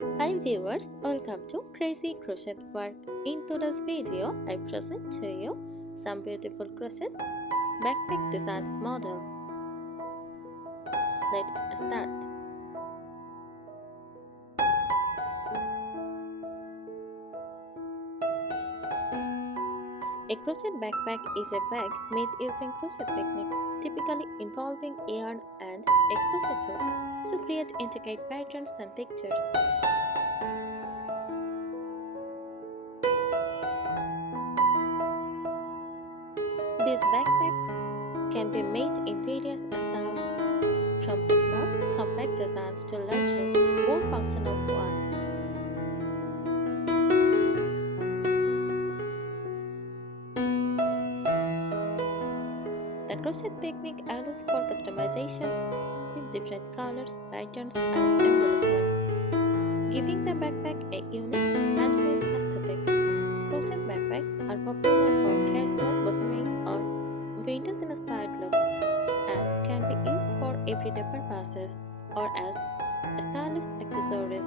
Hi viewers, welcome to Crazy Crochet Work. In today's video, I present to you some beautiful crochet backpack designs model. Let's start. A crochet backpack is a bag made using crochet techniques, typically involving yarn and a crochet hook, to create intricate patterns and textures. These backpacks can be made in various styles, from small, compact designs to larger, more functional ones. The crochet technique allows for customization with different colors, patterns, and embellishments, giving the backpack a unique handmade aesthetic. Crochet backpacks are popular for casual, bohemian, or vintage-inspired looks and can be used for everyday purposes or as stylish accessories.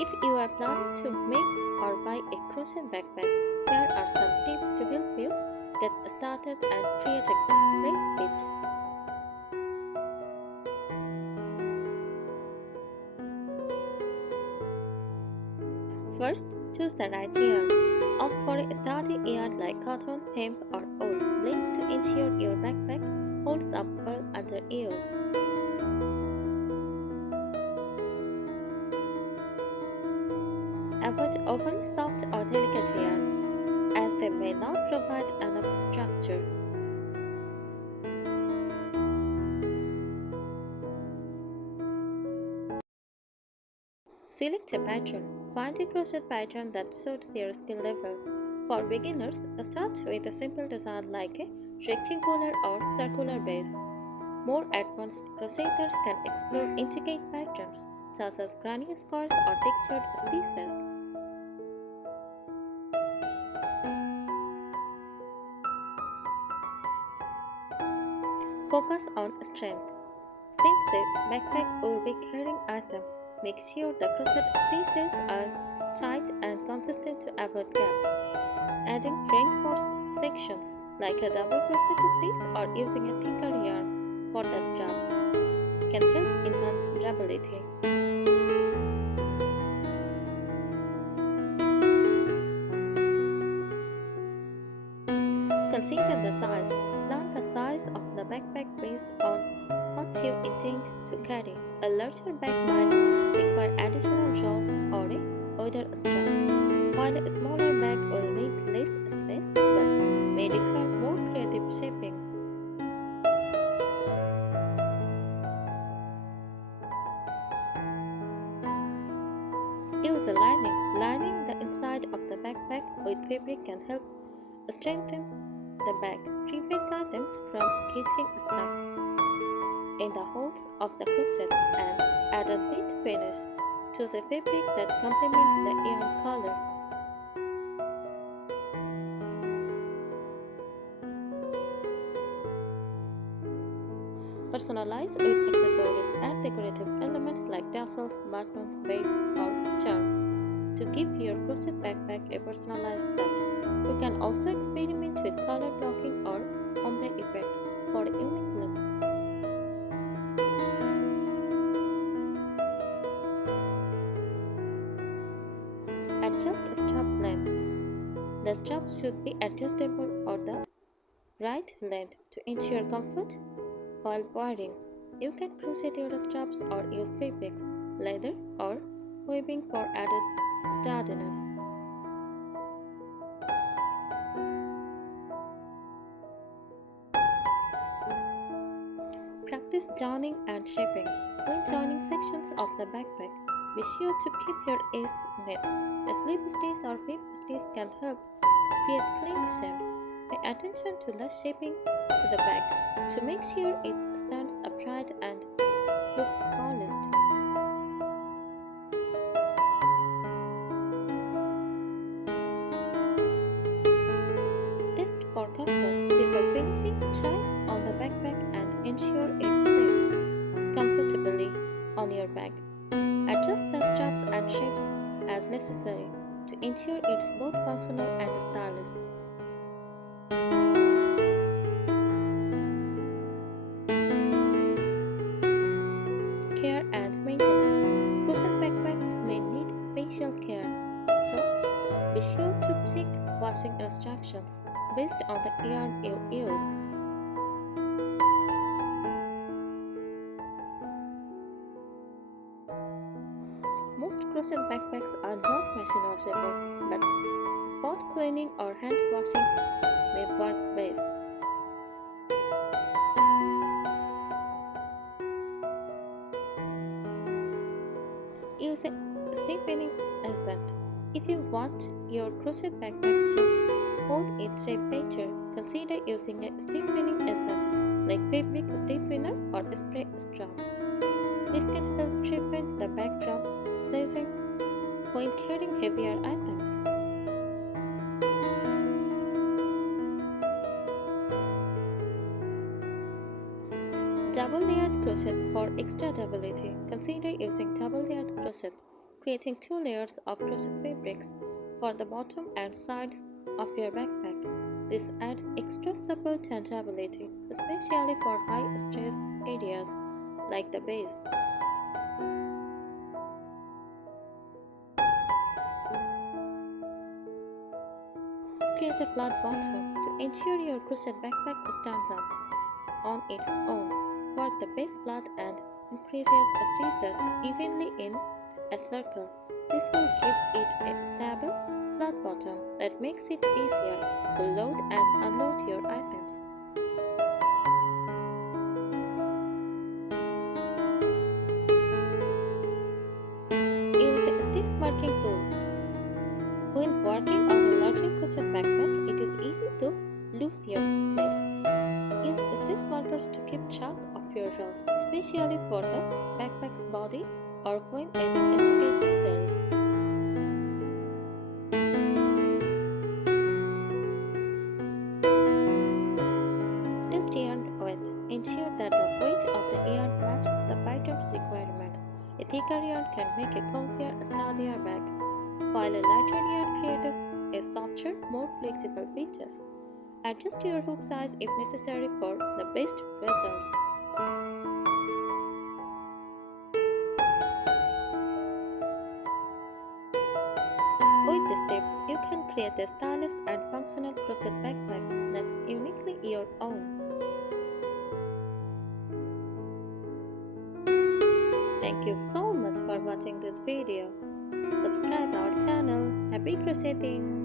If you are planning to make or buy a crochet backpack, here are some tips to help you get started and create a great fit. First, choose the right yarn. Opt for a sturdy yarn like cotton, hemp, or wool blends to ensure your backpack holds up well under use. Avoid overly soft or delicate yarns, as they may not provide enough structure. Select a pattern. Find a crochet pattern that suits your skill level. For beginners, start with a simple design like a rectangular or circular base. More advanced crocheters can explore intricate patterns such as granny squares or textured stitches. Focus on strength. Since the backpack will be carrying items, make sure the crochet stitches are tight and consistent to avoid gaps. Adding reinforced sections like a double crochet stitch or using a thicker yarn for the straps can help enhance durability. Consider the size. Plan the size of the backpack based on what you intend to carry. A larger bag might require additional drawers or a wider strap, while a smaller bag will need less space but may require more creative shaping. Use a lining. Lining the inside of the backpack with fabric can help strengthen the bag, prevent items from getting stuck in the holes of the crochet, and add a neat finish. Choose a fabric that complements the yarn color. Personalize with accessories. Add decorative elements like tassels, buttons, beads, or charms to give your crochet backpack a personalized touch. You can also experiment with color blocking or ombre effects for a unique look. Adjust strap length. The strap should be adjustable or the right length to ensure comfort while wearing. You can crochet your straps or use fabrics, leather, or weaving for added sturdiness. Practice joining and shaping. When joining sections of the backpack, be sure to keep your edges neat. A slip stitch or whip stitch can help create clean shapes. Pay attention to the shaping to the bag to make sure it stands upright and looks polished. Test for comfort before finishing. finishing, tie on the backpack and ensure it sits comfortably on your back. Adjust the straps and shapes as necessary to ensure it's both functional and stylish. Care and maintenance. Crochet backpacks may need special care, so be sure to check washing instructions based on the yarn you used. Most crochet backpacks are not machine washable, but spot cleaning or hand washing may work best. Use a stiff-pinning agent. If you want your crochet backpack to hold its shape better, consider using a stiff-pinning agent like fabric stiffener or spray straws. This can help prevent the bag from seizing when carrying heavier items. Double-layered crochet for extra durability. Consider using double-layered crochet, creating 2 layers of crochet fabrics for the bottom and sides of your backpack. This adds extra support and durability, especially for high-stress areas like the base. Create a flat bottom to ensure your crochet backpack stands up on its own. Work the base flat and increases stitches evenly in a circle. This will give it a stable, flat bottom that makes it easier to load and unload your items. Use a stitch marking tool. When working on a larger crochet backpack, it is easy to lose your place. Use stitch markers to keep track of your rows, especially for the backpack's body or when adding intricate details. Test yarn weight. Ensure that the weight of the yarn matches the pattern's requirements. A thicker yarn can make a cozier, sturdier bag, while a lighter yarn creates a softer, more flexible pieces. Adjust your hook size if necessary for the best results. With these tips, you can create a stylish and functional crochet backpack that's uniquely your own. Thank you so much for watching this video. Subscribe our channel. Happy crocheting!